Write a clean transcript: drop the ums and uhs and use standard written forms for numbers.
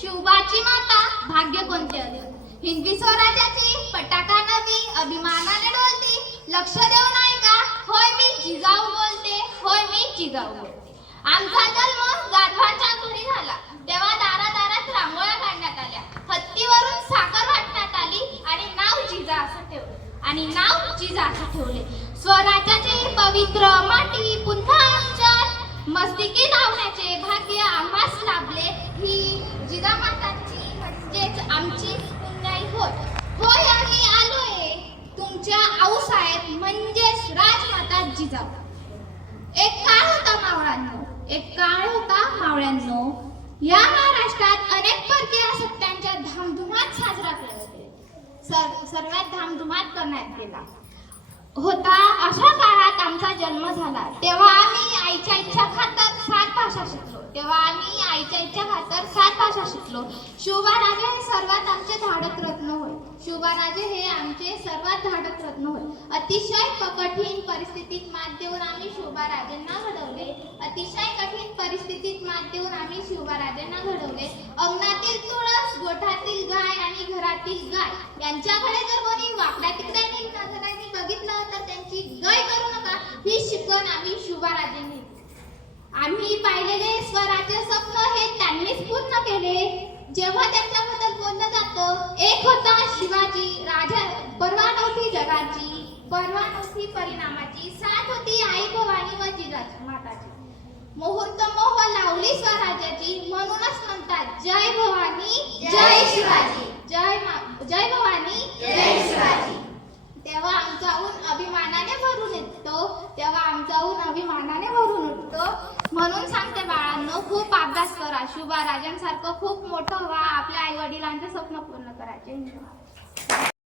शिवबाची माता भाग्य कोणते अधिक. हिंदवी स्वराज्याची पताका नवी अभिमानाने डोलती. लक्ष देऊन ऐका, होय मी जिजाऊ बोलते, होय मी जिजाऊ बोलते. आमचा जन्म गाढवाच्या घरी झाला तेव्हा दारादारात रांगोळ्या काढण्यात आल्या. हत्तीवरून साखर वाटण्यात आली आणि नाव जिजा असं ठेवले. स्वराज्याचे पवित्र माटी पुन्हा आमच्यात मस्तकी लावण्याचे भाग्य आम्हास लाभले. ही जिजामातांची म्हणजेच आमची पुण्याई होय. होय आम्ही आलोय तुमच्या आऊसाहेब म्हणजेच राजमाता जिजाऊ. एक काळ होता मावळ्यांनो, या महाराष्ट्रात अनेक परकीय सत्यांच्या धामधुमात साजरा केला सर्वात धामधुमात करण्यात गेला होता. अशा काळात आमचा जन्म झाला तेव्हा आम्ही आईच्या इच्छा खातर 7 भाषा शिकलो. शिवबाराजे हे सर्वात आमचे धाडक रत्न होय. अतिशय कठीण परिस्थितीत मात देऊन आम्ही शिवबाराजेंना घडवले. अंगणातील तुळस, गोठ्यातील गाय आणि घरातील गाय यांच्याकडे जर कोणी वाकड्या तिकड्याने नजरेने बघितलं तर त्यांची गय करू नका, ही शिकवण आम्ही शिवबाराजेंनी. आम्ही पाहिलेले स्वराज्य स्वप्न हे त्यांनीच पूर्ण केले. जेव्हा त्यांच्याबद्दल बोललं जातं, एक होता शिवाजी राजा, परवा नव्हती जगाची, परवा नव्हती परिणामाची, साथ होती आई भवानी व जिजाची माताची. मुहूर्त मोह लावली स्वराज्याची, म्हणूनच म्हणतात जय भवानी जय शिवाजी, जय भवानी जय शिवाजी. तेव्हा आमचाहून अभिमानाने भरून उठतो. म्हणून सांगते बाळांनो, खूप अभ्यास करा. शिवबा राजांसारखं खूप मोठं व्हा. आपल्या आई वडिलांचे स्वप्न पूर्ण करायचे.